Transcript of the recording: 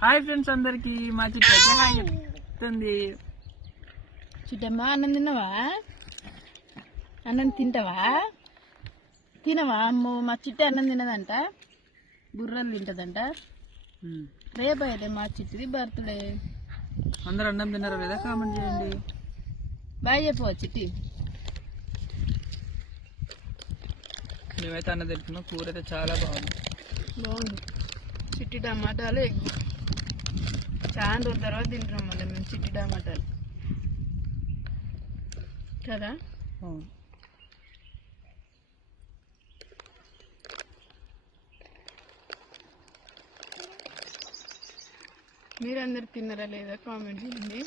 Hi friends అందరికి మా చిట్టకి hi చెప్తుంది. చిట్టమ్మ అన్నం తిన్నావా? అన్నం తింటావా? తినవా? అమ్మో మా చిట్టి అన్నం తినదంట, బుర్రలు తింటదంట. రేపు అయితే మా చిట్టిది బర్త్డే. అందరు అన్నం తిన్నారా లేదా కామెంట్ చేయండి. బాయ్ చెప్పు చిట్టి. మేమైతే అన్నం తింటున్నాం. కూర అయితే చాలా బాగుంది. చిట్టి టమాటాలు ఎగ్ చాలా రోజుల తర్వాత తింటున్నాం మళ్ళీ మేము చిట్టి టమాటాలు కదా. మీరందరు తిన్నారా లేదా కామెంట్ చేయండి.